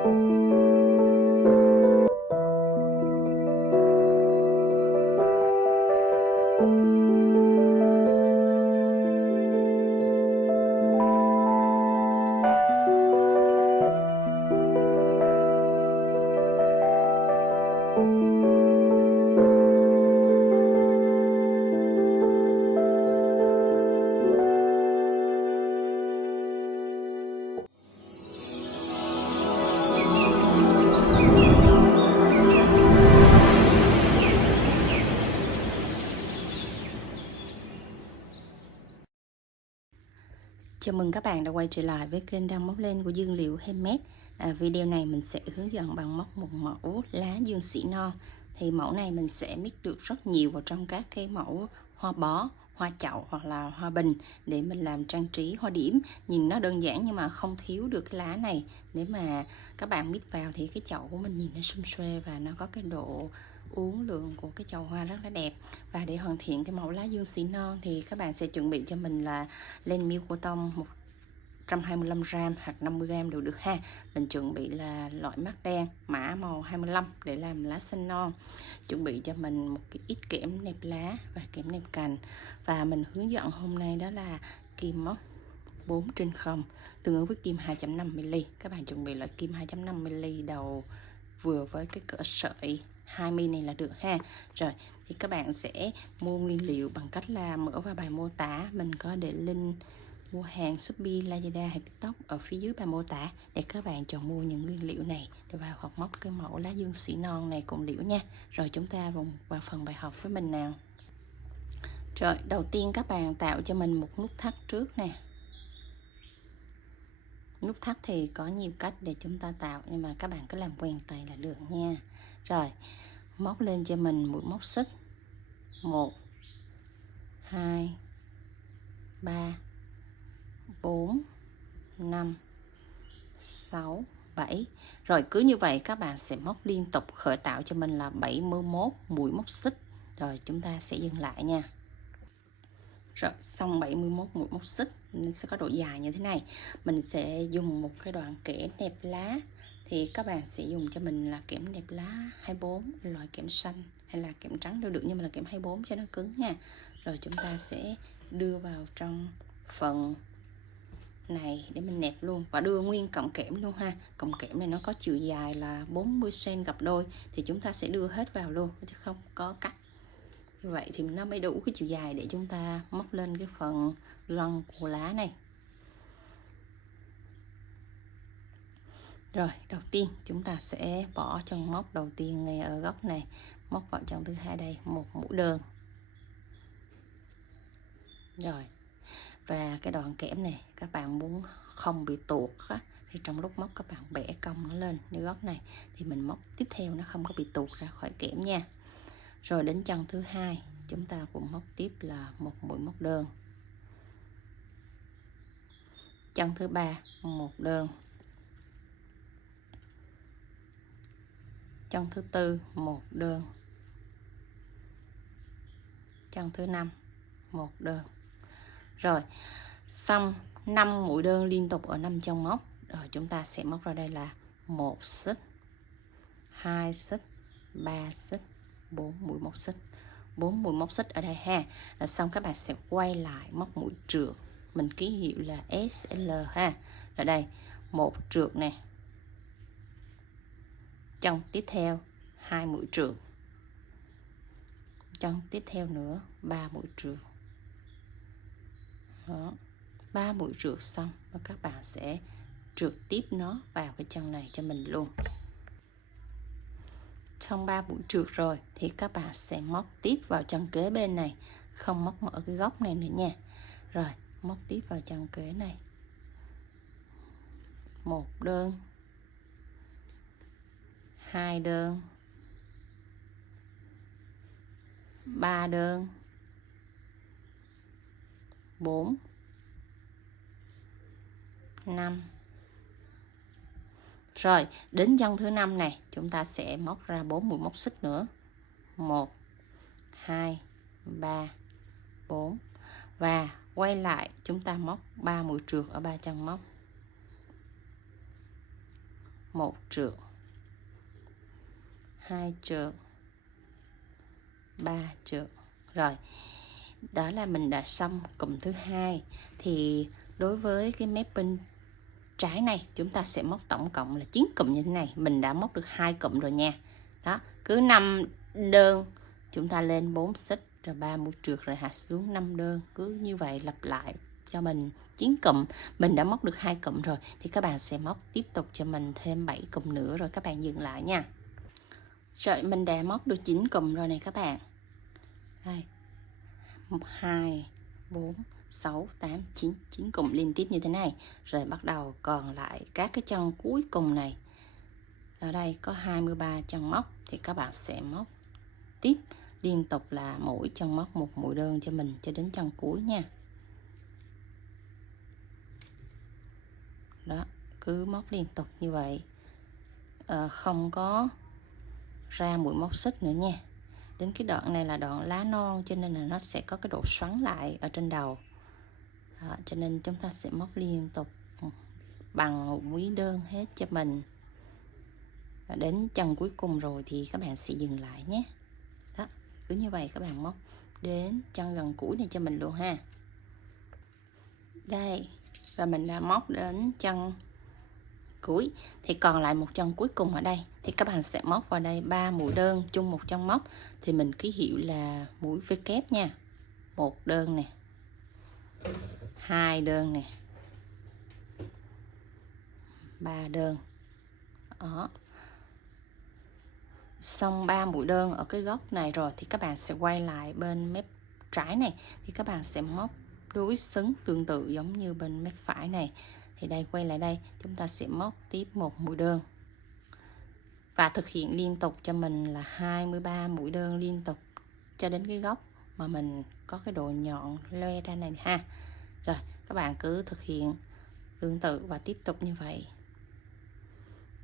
Chào mừng các bạn đã quay trở lại với kênh Đang Móc Lên của Dương Liễu Handmade. Video này mình sẽ hướng dẫn bạn móc một mẫu lá dương sỉ non. Thì mẫu này mình sẽ mix được rất nhiều vào trong các cái mẫu hoa bó, hoa chậu hoặc là hoa bình để mình làm trang trí hoa điểm. Nhìn nó đơn giản nhưng mà không thiếu được cái lá này. Nếu mà các bạn mix vào thì cái chậu của mình nhìn nó xum xuê và nó có cái độ uốn lượn của cái chậu hoa rất là đẹp. Và để hoàn thiện cái mẫu lá dương sỉ non thì các bạn sẽ chuẩn bị cho mình là len miêu cô tông 125g hoặc 50g đều được ha. Mình chuẩn bị là loại mắt đen mã màu 25 để làm lá xanh non. Chuẩn bị cho mình một cái ít kẽm nẹp lá và kẽm nẹp cành. Và mình hướng dẫn hôm nay đó là kim móc 4/0 tương ứng với kim 2.5mm. Các bạn chuẩn bị loại kim 2.5mm đầu vừa với cái cỡ sợi 20 này là được ha. Rồi thì các bạn sẽ mua nguyên liệu bằng cách là mở vào bài mô tả. Mình có để link mua hàng Shopee, Lazada hay TikTok ở phía dưới bài mô tả để các bạn chọn mua những nguyên liệu này để vào học móc cái mẫu lá dương sỉ non này cùng liễu nha. Rồi chúng ta vào phần bài học với mình nào. Rồi đầu tiên các bạn tạo cho mình một nút thắt trước nè. Nút thắt thì có nhiều cách để chúng ta tạo, nhưng mà các bạn cứ làm quen tay là được nha. Rồi móc lên cho mình mũi móc xích 1 2 3 4 5 6 7. Rồi cứ như vậy các bạn sẽ móc liên tục khởi tạo cho mình là 71 mũi móc xích. Rồi chúng ta sẽ dừng lại nha. Rồi xong 71 mũi móc xích nên sẽ có độ dài như thế này. Mình sẽ dùng một cái đoạn kẽm nẹp lá. Thì các bạn sẽ dùng cho mình là kẽm nẹp lá 24, loại kẽm xanh hay là kẽm trắng đều được, nhưng mà là kẽm 24 cho nó cứng nha. Rồi chúng ta sẽ đưa vào trong phần này để mình nẹp luôn, và đưa nguyên cọng kẽm luôn ha. Cọng kẽm này nó có chiều dài là 40cm gập đôi thì chúng ta sẽ đưa hết vào luôn chứ không có cắt. Như vậy thì nó mới đủ cái chiều dài để chúng ta móc lên cái phần gân của lá này. Rồi đầu tiên chúng ta sẽ bỏ chân móc đầu tiên ngay ở góc này, móc vào chân thứ hai đây một mũi đơn. Rồi và cái đoạn kẽm này các bạn muốn không bị tuột á, thì trong lúc móc các bạn bẻ cong nó lên như góc này thì mình móc tiếp theo nó không có bị tuột ra khỏi kẽm nha. Rồi đến chân thứ hai chúng ta cũng móc tiếp là một mũi móc đơn. Chân thứ ba một đơn. Chân thứ tư một đơn. Chân thứ năm một đơn. Rồi xong 5 mũi đơn liên tục ở 5 chân móc. Rồi chúng ta sẽ móc ra đây là 1 xích, 2 xích, 3 xích, 4 mũi móc xích. 4 mũi móc xích ở đây ha. Là xong các bạn sẽ quay lại móc mũi trượt. Mình ký hiệu là SL ha. Ở đây một trượt nè. Chân tiếp theo 2 mũi trượt. Chân tiếp theo nữa 3 mũi trượt. Đó, 3 mũi trượt xong và các bạn sẽ trượt tiếp nó vào cái chân này cho mình luôn. Xong 3 mũi trượt rồi thì các bạn sẽ móc tiếp vào chân kế bên này, không móc ở cái góc này nữa nha. Rồi móc tiếp vào chân kế này, một đơn, 2 đơn, 3 đơn, 4 5. Rồi đến chân thứ 5 này chúng ta sẽ móc ra 4 mũi móc xích nữa. 1 2 3 4 và quay lại chúng ta móc 3 mũi trượt ở 3 chân móc. 1 trượt, 2 trượt, 3 trượt. Rồi, đó là mình đã xong cụm thứ hai. Thì đối với cái mép bên trái này chúng ta sẽ móc tổng cộng là 9 cụm như thế này. Mình đã móc được 2 cụm rồi nha. Đó, cứ 5 đơn chúng ta lên 4 xích, rồi 3 mũi trượt, rồi hạ xuống 5 đơn. Cứ như vậy lặp lại cho mình 9 cụm. Mình đã móc được 2 cụm rồi thì các bạn sẽ móc tiếp tục cho mình thêm 7 cụm nữa, rồi các bạn dừng lại nha. Rồi, mình đã móc được 9 cụm rồi này các bạn. Đây, 1, 2, 4, 6, 8, 9, 9 cụm liên tiếp như thế này. Rồi bắt đầu còn lại các cái chân cuối cùng này. Ở đây có 23 chân móc thì các bạn sẽ móc tiếp liên tục là mỗi chân móc một mũi đơn cho mình cho đến chân cuối nha. Đó, cứ móc liên tục như vậy, không có ra mũi móc xích nữa nha. Đến cái đoạn này là đoạn lá non cho nên là nó sẽ có cái độ xoắn lại ở trên đầu. Đó, cho nên chúng ta sẽ móc liên tục bằng một mũi đơn hết cho mình. Và đến chân cuối cùng rồi thì các bạn sẽ dừng lại nhé. Đó, cứ như vậy các bạn móc đến chân gần cuối này cho mình luôn ha. Đây, và mình đã móc đến chân cuối thì còn lại một chân cuối cùng ở đây thì các bạn sẽ móc vào đây 3 mũi đơn chung một chân móc, thì mình ký hiệu là mũi V kép nha. 1 đơn nè, 2 đơn nè, 3 đơn. Đó, xong 3 mũi đơn ở cái góc này rồi thì các bạn sẽ quay lại bên mép trái này thì các bạn sẽ móc đối xứng tương tự giống như bên mép phải này. Thì đây, quay lại đây chúng ta sẽ móc tiếp một mũi đơn và thực hiện liên tục cho mình là 23 mũi đơn liên tục cho đến cái góc mà mình có cái độ nhọn loe ra này ha. Rồi các bạn cứ thực hiện tương tự và tiếp tục như vậy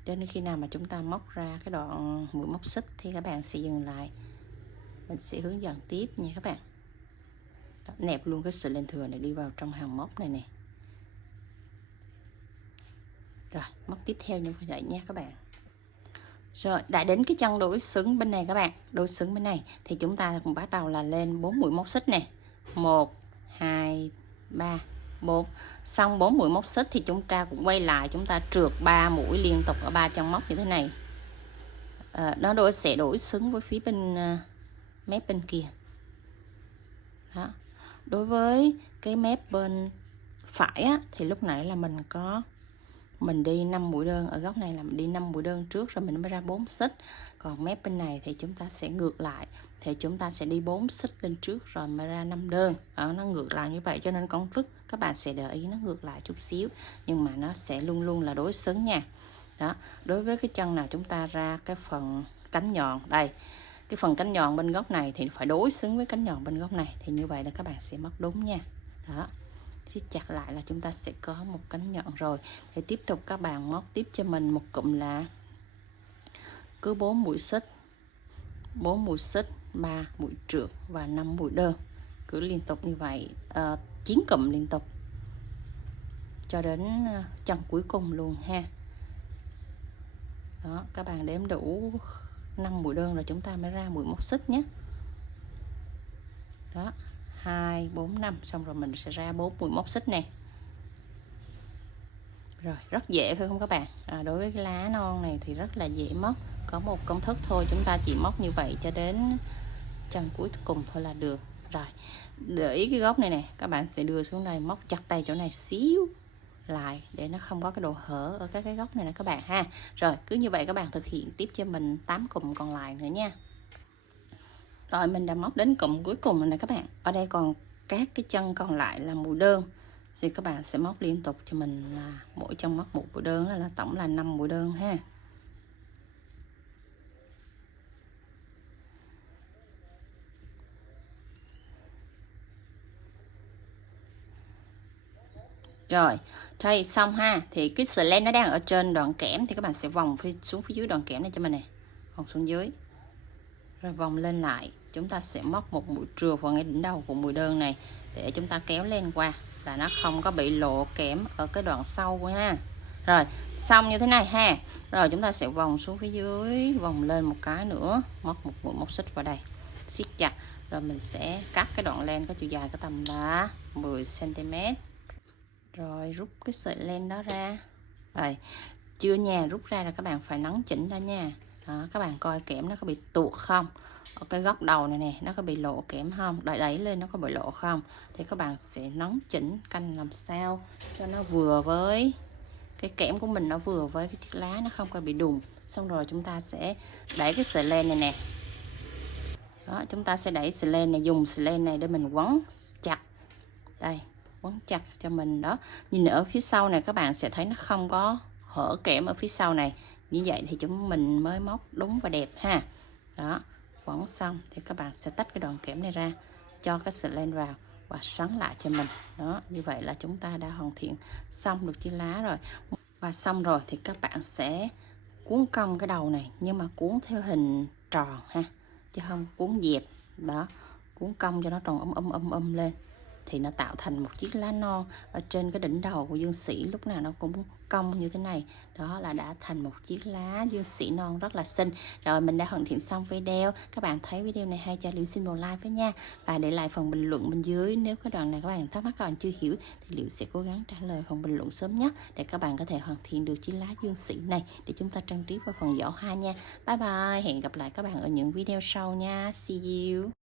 cho đến khi nào mà chúng ta móc ra cái đoạn mũi móc xích thì các bạn sẽ dừng lại. Mình sẽ hướng dẫn tiếp nha các bạn. Đó, nẹp luôn cái sợi len thừa này đi vào trong hàng móc này nè. Rồi móc tiếp theo như vậy nha các bạn. Rồi đã đến cái chân đối xứng bên này các bạn, đối xứng bên này thì chúng ta cũng bắt đầu là lên 4 mũi móc xích nè. 1, 2, 3, 4. Xong 4 mũi móc xích thì chúng ta cũng quay lại, chúng ta trượt 3 mũi liên tục ở 3 chân móc như thế này. Nó sẽ đối xứng với phía bên mép bên kia. Đó. Đối với cái mép bên phải á, thì lúc nãy là mình đi 5 mũi đơn, ở góc này là mình đi 5 mũi đơn trước rồi mình mới ra 4 xích. Còn mép bên này thì chúng ta sẽ ngược lại, thì chúng ta sẽ đi 4 xích lên trước rồi mới ra 5 đơn. Nó ngược lại như vậy cho nên công thức các bạn sẽ để ý nó ngược lại chút xíu, nhưng mà nó sẽ luôn luôn là đối xứng nha. Đó, đối với cái chân nào chúng ta ra cái phần cánh nhọn đây, cái phần cánh nhọn bên góc này thì phải đối xứng với cánh nhọn bên góc này, thì như vậy là các bạn sẽ móc đúng nha. Đó, siết chặt lại là chúng ta sẽ có một cánh nhọn rồi. Thì tiếp tục các bạn móc tiếp cho mình một cụm là cứ 4 mũi xích, 4 mũi xích, 3 mũi trượt và 5 mũi đơn, cứ liên tục như vậy 9 cụm liên tục cho đến chân cuối cùng luôn ha. Đó, các bạn đếm đủ 5 mũi đơn rồi chúng ta mới ra mũi móc xích nhé. Đó, 2, 4, 5, xong rồi mình sẽ ra 4 mũi móc xích nè. Rồi, rất dễ phải không các bạn? Đối với cái lá non này thì rất là dễ móc, có một công thức thôi, chúng ta chỉ móc như vậy cho đến chân cuối cùng thôi là được. Rồi, để ý cái góc này nè, các bạn sẽ đưa xuống đây, móc chặt tay chỗ này xíu lại để nó không có cái độ hở ở các cái góc này nè các bạn ha. Rồi, cứ như vậy các bạn thực hiện tiếp cho mình 8 cụm còn lại nữa nha. Rồi, mình đã móc đến cụm cuối cùng rồi nè các bạn. Ở đây còn các cái chân còn lại là mũi đơn thì các bạn sẽ móc liên tục cho mình là mỗi chân móc một mũi đơn, là tổng là 5 mũi đơn ha. Rồi, thay xong ha, thì cái sợi len nó đang ở trên đoạn kẽm thì các bạn sẽ vòng xuống phía dưới đoạn kẽm này cho mình nè, vòng xuống dưới, rồi vòng lên lại, chúng ta sẽ móc một mũi trượt vào ngay đỉnh đầu của mũi đơn này để chúng ta kéo lên qua là nó không có bị lộ kẽm ở cái đoạn sau ha. Rồi, xong như thế này ha. Rồi chúng ta sẽ vòng xuống phía dưới, vòng lên một cái nữa, móc một mũi móc xích vào đây, siết chặt. Rồi mình sẽ cắt cái đoạn len có chiều dài có tầm là 10 cm. Rồi rút cái sợi len đó ra. Rồi, chưa nha, rút ra là các bạn phải nắn chỉnh ra nha. Đó, các bạn coi kẽm nó có bị tuột không, ở cái góc đầu này nè nó có bị lộ kẽm không, đẩy lên nó có bị lộ không, thì các bạn sẽ nắn chỉnh canh làm sao cho nó vừa với cái kẽm của mình, nó vừa với cái chiếc lá, nó không có bị đùng. Xong rồi chúng ta sẽ đẩy cái sợi len này nè. Đó, chúng ta sẽ đẩy sợi len này, dùng sợi len này để mình quấn chặt đây, quấn chặt cho mình. Đó, nhìn ở phía sau này các bạn sẽ thấy nó không có hở kẽm ở phía sau này. Như vậy thì chúng mình mới móc đúng và đẹp ha. Đó, quấn xong thì các bạn sẽ tách cái đoạn kẽm này ra, cho cái sợi len vào và xoắn lại cho mình. Đó, như vậy là chúng ta đã hoàn thiện xong được chiếc lá rồi. Và xong rồi thì các bạn sẽ cuốn cong cái đầu này, nhưng mà cuốn theo hình tròn ha, chứ không cuốn dẹp. Đó, cuốn cong cho nó tròn lên thì nó tạo thành một chiếc lá non. Ở trên cái đỉnh đầu của dương sĩ lúc nào nó cũng cong như thế này. Đó là đã thành một chiếc lá dương sĩ non rất là xinh. Rồi mình đã hoàn thiện xong video. Các bạn thấy video này hay cho Liễu xin một like với nha, và để lại phần bình luận bên dưới. Nếu có đoạn này các bạn thắc mắc, các bạn chưa hiểu thì Liễu sẽ cố gắng trả lời phần bình luận sớm nhất, để các bạn có thể hoàn thiện được chiếc lá dương sĩ này để chúng ta trang trí vào phần giỏ hoa nha. Bye bye, hẹn gặp lại các bạn ở những video sau nha. See you.